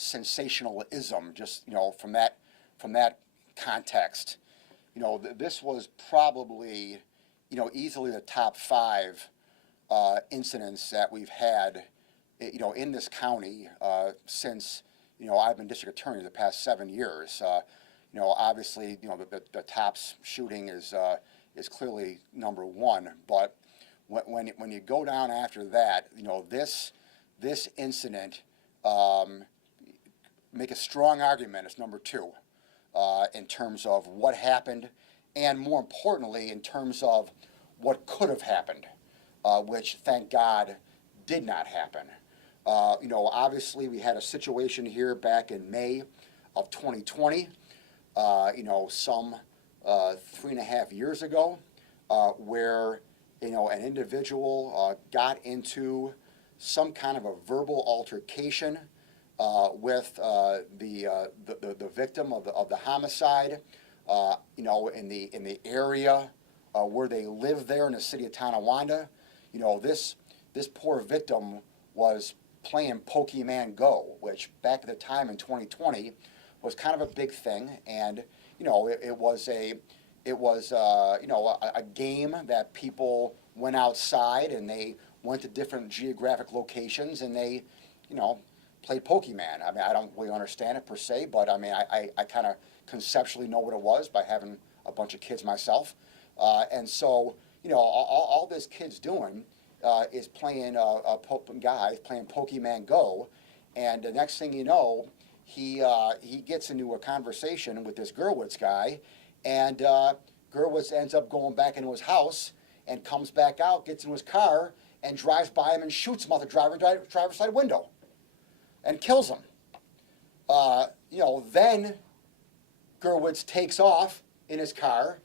sensationalism, just, from that context. This was probably, easily the top 5 incidents that we've had, in this county since, I've been district attorney the past 7 years. Obviously, the Tops shooting is clearly number 1, but when you go down after that, this incident, make a strong argument it's number 2 in terms of what happened, and more importantly, in terms of what could have happened, which, thank God, did not happen. Obviously, we had a situation here back in May of 2020, some 3.5 years ago, where, an individual got into some kind of a verbal altercation with the victim of the homicide, in the area where they live there in the city of Tonawanda. This poor victim was playing Pokemon Go, which back at the time in 2020 was kind of a big thing, and it was a game that people went outside and they went to different geographic locations and they played Pokemon. I mean, I don't really understand it per se, but I mean, I kind of conceptually know what it was by having a bunch of kids myself, and so all this kid's doing is playing playing Pokemon Go, and the next thing you know, he gets into a conversation with this Gerwitz guy, and Gerwitz ends up going back into his house and comes back out, gets in his car, and drives by him and shoots him out the driver's side window and kills him. Then Gerwitz takes off in his car.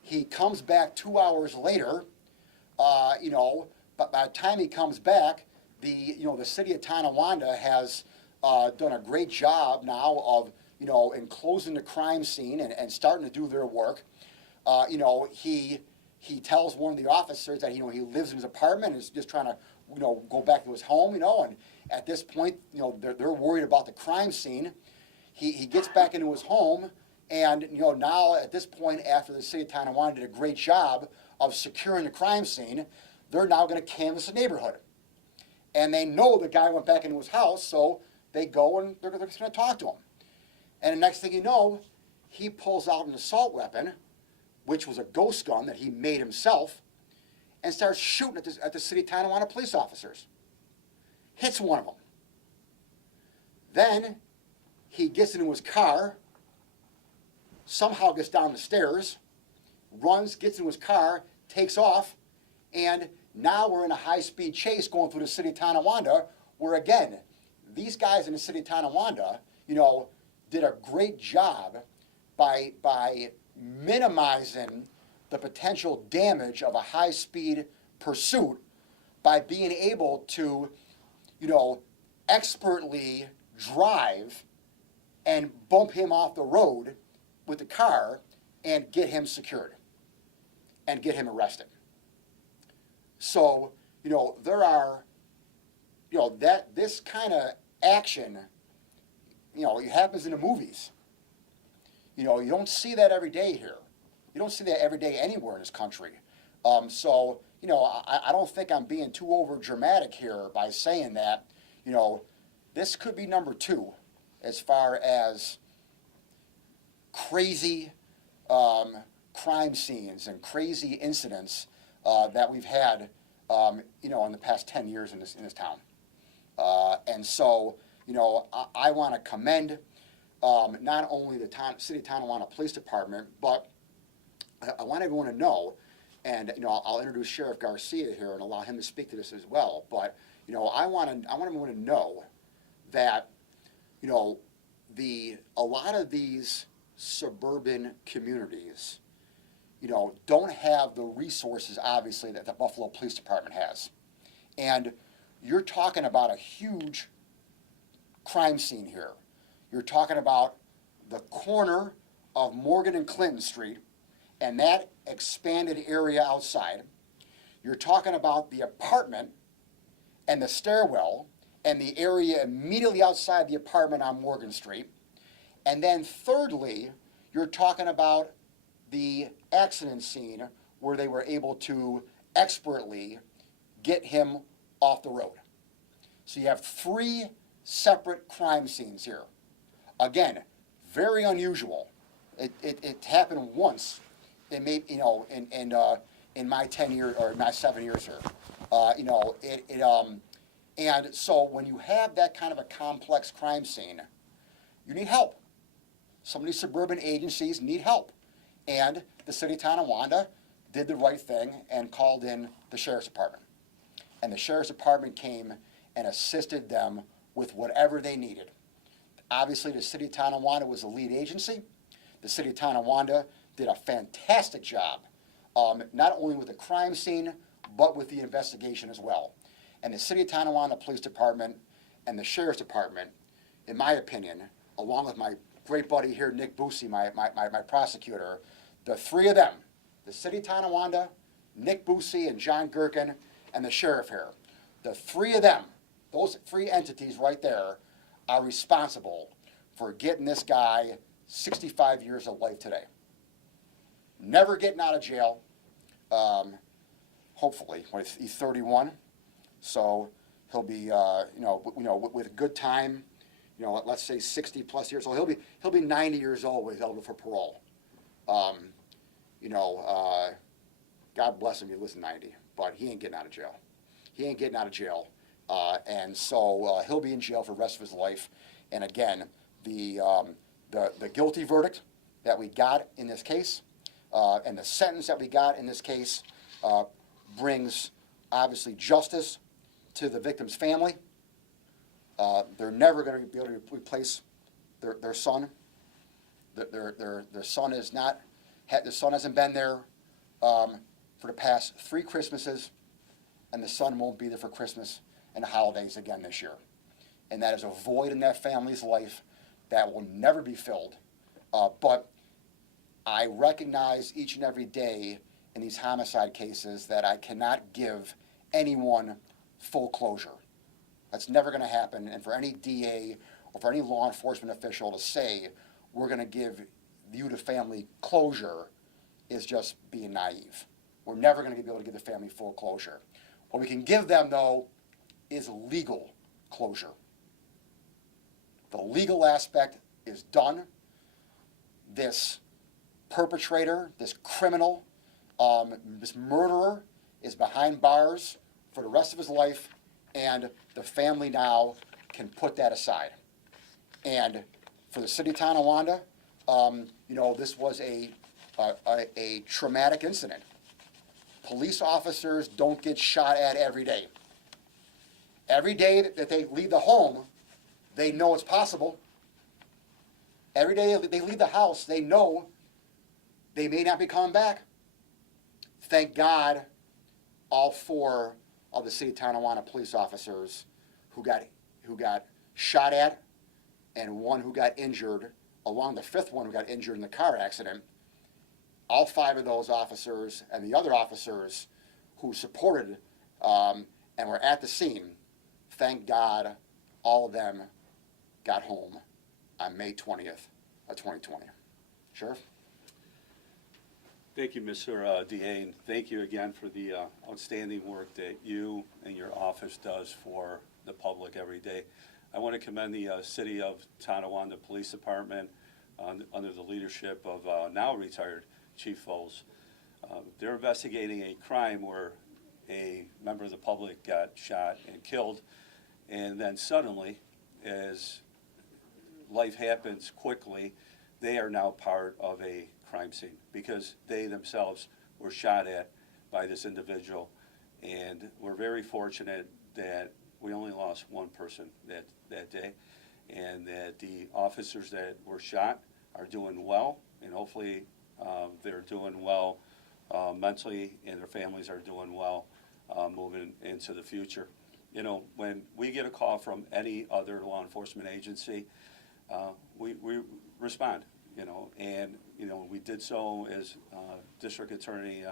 He comes back 2 hours later, but by the time he comes back, the city of Tonawanda has done a great job now of, enclosing the crime scene and starting to do their work. He tells one of the officers that, he lives in his apartment and is just trying to, go back to his home, and at this point, they're worried about the crime scene. He gets back into his home, and, now at this point, after the city of Tonawanda did a great job of securing the crime scene, they're now going to canvass the neighborhood. And they know the guy went back into his house, so they go and they're just going to talk to him. And the next thing you know, he pulls out an assault weapon, which was a ghost gun that he made himself, and starts shooting at the city of Tonawanda police officers. Hits one of them. Then he gets into his car, somehow gets down the stairs, runs, gets into his car, takes off, and now we're in a high-speed chase going through the city of Tonawanda, where again, these guys in the city of Tonawanda, did a great job by minimizing the potential damage of a high-speed pursuit by being able to, expertly drive and bump him off the road with the car and get him secured and get him arrested. So, there are, that this kind of action, it happens in the movies. You don't see that every day here. You don't see that every day anywhere in this country. So, I don't think I'm being too over dramatic here by saying that, this could be number 2 as far as crazy crime scenes and crazy incidents that we've had, in the past 10 years in this town. And so, I want to commend not only the City of Tonawanda Police Department, but I want everyone to know, and I'll introduce Sheriff Garcia here and allow him to speak to this as well. But I want everyone to know that a lot of these suburban communities, don't have the resources, obviously, that the Buffalo Police Department has. And you're talking about a huge crime scene here. You're talking about the corner of Morgan and Clinton Street and that expanded area outside. You're talking about the apartment and the stairwell and the area immediately outside the apartment on Morgan Street. And then thirdly, you're talking about the accident scene where they were able to expertly get him off the road. So you have 3 separate crime scenes here. Again, very unusual. It happened once. It may, in my 10 years or my 7 years here. And so when you have that kind of a complex crime scene, you need help. Some of these suburban agencies need help. And the city of Tonawanda did the right thing and called in the sheriff's department. And the sheriff's department came and assisted them with whatever they needed. Obviously, the city of Tonawanda was the lead agency. The city of Tonawanda did a fantastic job, not only with the crime scene, but with the investigation as well. And the city of Tonawanda Police Department and the sheriff's department, in my opinion, along with my great buddy here, Nick Busey, my prosecutor, the 3 of them, the city of Tonawanda, Nick Busey and John Gherkin, and the sheriff here, the 3 of them, those 3 entities right there, are responsible for getting this guy 65 years of life today. Never getting out of jail, hopefully. He's 31, so he'll be, with a good time, let's say 60 plus years old. He'll be 90 years old when he's eligible for parole. God bless him, he lives to 90, but he ain't getting out of jail. He ain't getting out of jail. And so he'll be in jail for the rest of his life. And again, the guilty verdict that we got in this case and the sentence that we got in this case brings, obviously, justice to the victim's family. They're never going to be able to replace their son. Their son is not. The son hasn't been there for the past 3 Christmases, and the son won't be there for Christmas and the holidays again this year. And that is a void in that family's life that will never be filled. But I recognize each and every day in these homicide cases that I cannot give anyone full closure. That's never going to happen. And for any DA or for any law enforcement official to say, we're going to give you, the family, closure is just being naive. We're never going to be able to give the family full closure. What we can give them, though, is legal closure. The legal aspect is done. This perpetrator, this criminal, this murderer is behind bars for the rest of his life, and the family now can put that aside. And for the city of Tonawanda, this was a traumatic incident. Police officers don't get shot at every day. Every day that they leave the home, they know it's possible. Every day they leave the house, they know they may not be coming back. Thank God, all 4 of the city of Tonawanda police officers who got shot at, and 1 who got injured, along the 5th one who got injured in the car accident, all 5 of those officers and the other officers who supported and were at the scene, thank God, all of them got home on May 20th of 2020. Sheriff? Thank you, Mr. DA, and thank you again for the outstanding work that you and your office does for the public every day. I want to commend the City of Tonawanda Police Department under the leadership of now retired Chief Foles. They're investigating a crime where a member of the public got shot and killed, and then suddenly, as life happens quickly, they are now part of a crime scene because they themselves were shot at by this individual. And we're very fortunate that we only lost 1 person that day, and that the officers that were shot are doing well, and hopefully they're doing well mentally, and their families are doing well moving into the future. When we get a call from any other law enforcement agency, we respond, and we did so as District Attorney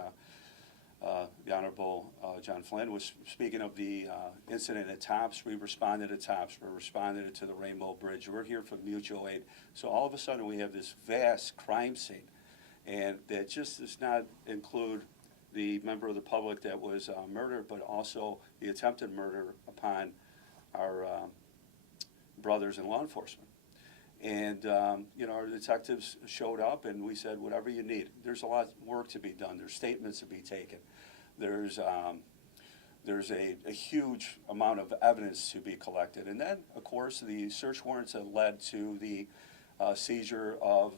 the Honorable John Flynn was speaking of the incident at Tops. We responded at Tops. We responded to the Rainbow Bridge. We're here for mutual aid. So all of a sudden we have this vast crime scene, and that just does not include the member of the public that was murdered, but also the attempted murder upon our brothers in law enforcement. And, our detectives showed up, and we said, whatever you need. There's a lot of work to be done. There's statements to be taken. There's a huge amount of evidence to be collected. And then, of course, the search warrants that led to the seizure of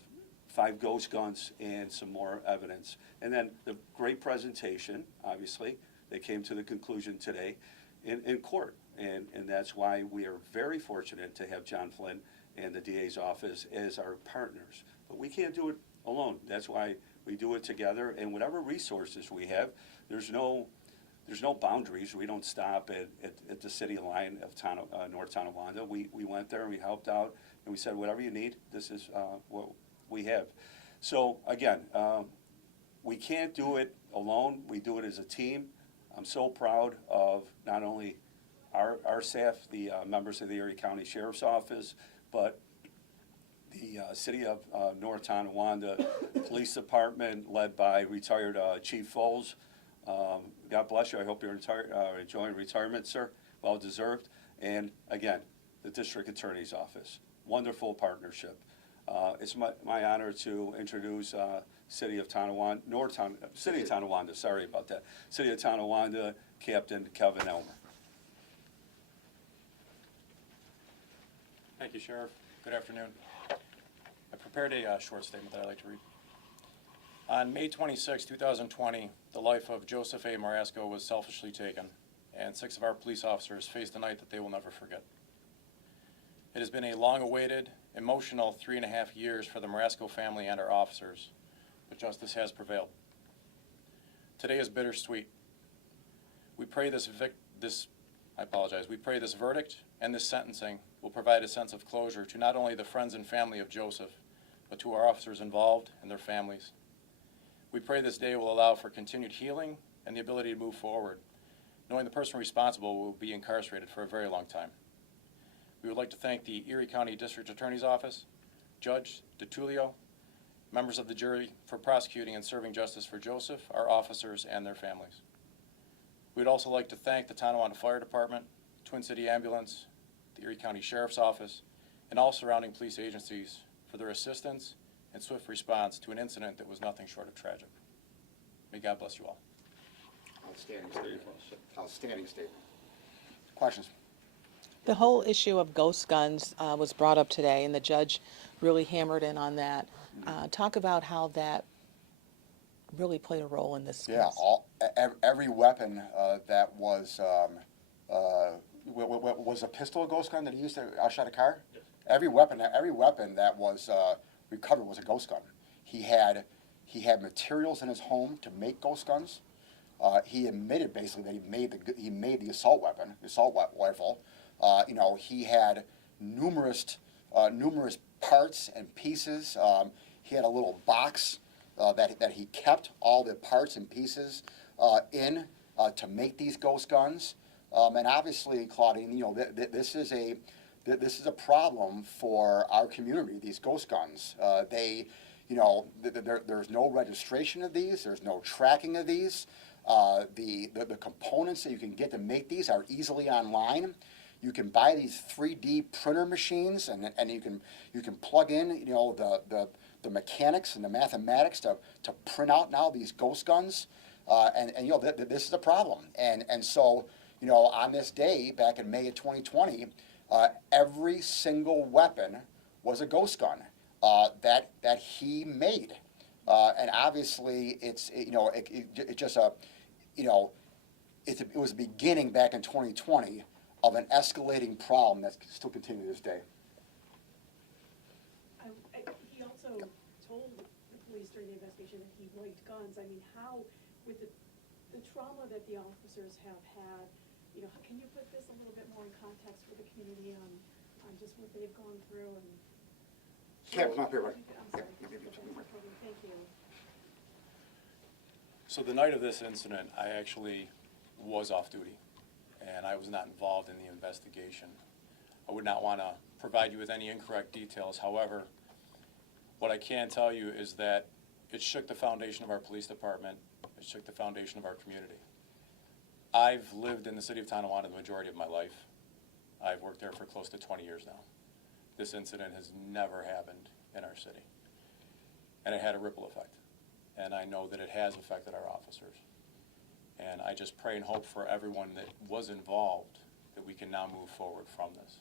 5 ghost guns and some more evidence. And then the great presentation, obviously, they came to the conclusion today in court. And that's why we are very fortunate to have John Flynn and the DA's office as our partners. But we can't do it alone. That's why we do it together. And whatever resources we have, there's no boundaries. We don't stop at the city line of North Tonawanda. We went there and we helped out, and we said, whatever you need, this is what we have. So again, we can't do it alone. We do it as a team. I'm so proud of not only our staff, the members of the Erie County Sheriff's Office, but the City of North Tonawanda Police Department, led by retired Chief Foles. God bless you. I hope you're enjoying retirement, sir. Well deserved. And again, the District Attorney's Office. Wonderful partnership. It's my honor to introduce City of Tonawanda, City of Tonawanda, sorry about that. City of Tonawanda, Captain Kevin Elmer. Thank you, Sheriff. Good afternoon. I prepared a short statement that I'd like to read. On May 26, 2020, the life of Joseph A. Marasco was selfishly taken, and 6 of our police officers faced a night that they will never forget. It has been a long-awaited, emotional 3.5 years for the Marasco family and our officers, but justice has prevailed. Today is bittersweet. We pray this verdict and this sentencing will provide a sense of closure to not only the friends and family of Joseph, but to our officers involved and their families. We pray this day will allow for continued healing and the ability to move forward, knowing the person responsible will be incarcerated for a very long time. We would like to thank the Erie County District Attorney's Office, Judge DeTulio, members of the jury for prosecuting and serving justice for Joseph, our officers, and their families. We'd also like to thank the Tonawanda Fire Department, Twin City Ambulance, the Erie County Sheriff's Office, and all surrounding police agencies for their assistance and swift response to an incident that was nothing short of tragic. May God bless you all. Outstanding statement. Outstanding statement. Questions? The whole issue of ghost guns was brought up today, and the judge really hammered in on that. Talk about how that really played a role in this Yeah, case. every weapon that was a pistol a ghost gun that he used to outshot a car? Yes. Every weapon that was recovered was a ghost gun. He had materials in his home to make ghost guns. He admitted basically that he made the assault weapon, the assault rifle. He had numerous parts and pieces. He had a little box that he kept all the parts and pieces in to make these ghost guns. And obviously, Claudine, this is a problem for our community. These ghost guns, there's no registration of these. There's no tracking of these. The components that you can get to make these are easily online. You can buy these 3D printer machines, and you can plug in the mechanics and the mathematics to print out now these ghost guns. This is a problem. And so on this day back in May of 2020, every single weapon was a ghost gun that he made. And obviously it was a beginning back in 2020 of an escalating problem that's still continuing to this day. He also told the police during the investigation that he liked guns. I mean, how, with the trauma that the officers have had, can you put this a little bit more in context for the community on just what they've gone through? And Come up here, right? I'm sorry. Thank you. So the night of this incident, I actually was off duty, and I was not involved in the investigation. I would not want to provide you with any incorrect details. However, what I can tell you is that it shook the foundation of our police department. It shook the foundation of our community. I've lived in the city of Tonawanda the majority of my life. I've worked there for close to 20 years now. This incident has never happened in our city, and it had a ripple effect. And I know that it has affected our officers. And I just pray and hope for everyone that was involved that we can now move forward from this.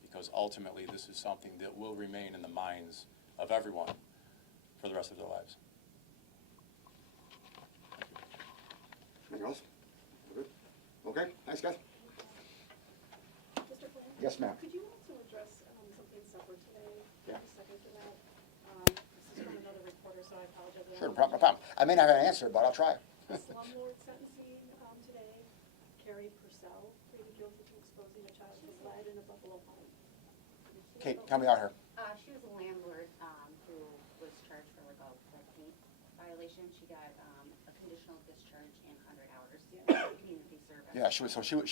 Because ultimately, this is something that will remain in the minds of everyone for the rest of their lives. Anything else? Good? Okay, thanks, guys. Mr. Flynn? Yes, ma'am. Could you also address something separate today? Yeah. Just a second to that. This is from another reporter, so I apologize. Sure, no problem, no problem. I may not have an answer, but I'll try. The slumlord sentencing today, Carrie Purcell pleaded guilty to exposing a child to lead in a Buffalo home. Kate, tell me out here. She was a landlord who was charged for like a paint violation. She got a conditional discharge and 100 hours community service. Yeah, she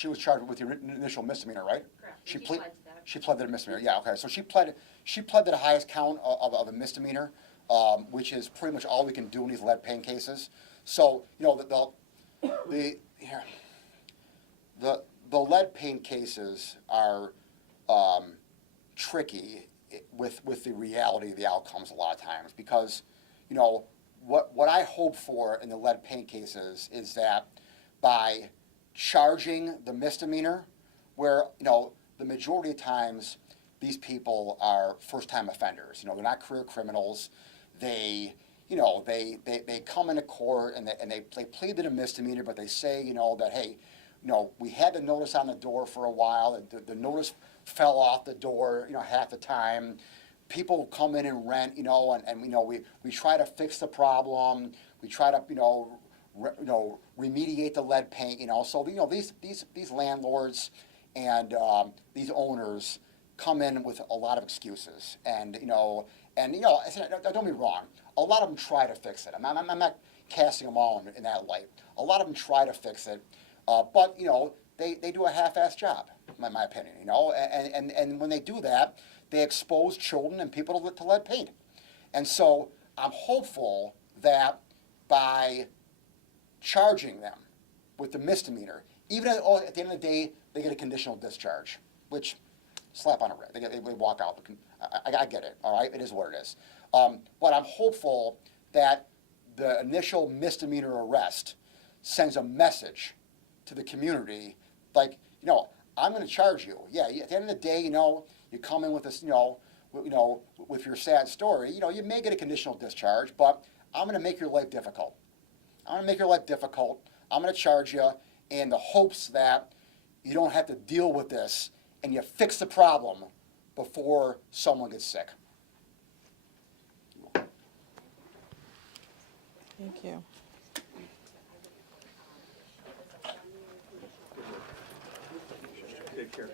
was charged with the initial misdemeanor, right? Correct. She And pled pled to that. She pled to the misdemeanor. Yeah, okay. So she pled to the highest count of a misdemeanor, which is pretty much all we can do in these lead paint cases. So you know the lead paint cases are tricky with the reality of the outcomes a lot of times, because you know what I hope for in the lead paint cases is that by charging the misdemeanor, where you know the majority of times these people are first-time offenders. You know, they're not career criminals. They come into court and they plead to the misdemeanor, but they say, you know, that, hey, you know, we had the notice on the door for a while, and the notice fell off the door, you know, half the time. People come in and rent, you know, and you know, we try to fix the problem. We try to, remediate the lead paint, you know. So, you know, these landlords and these owners come in with a lot of excuses, and don't be wrong, a lot of them try to fix it. I'm not casting them all in that light. A lot of them try to fix it, but you know they do a half-assed job, in my opinion. You know, and when they do that, they expose children and people to lead paint. And so I'm hopeful that by charging them with the misdemeanor, even at the end of the day, they get a conditional discharge, which slap on a wrist. They walk out. I get it. All right, it is what it is. But I'm hopeful that the initial misdemeanor arrest sends a message to the community, like, you know, I'm going to charge you. Yeah, at the end of the day, you know, you come in with this, with your sad story. You know, you may get a conditional discharge, but I'm going to make your life difficult. I'm going to make your life difficult. I'm going to charge you in the hopes that you don't have to deal with this and you fix the problem before someone gets sick. Thank you. Take care.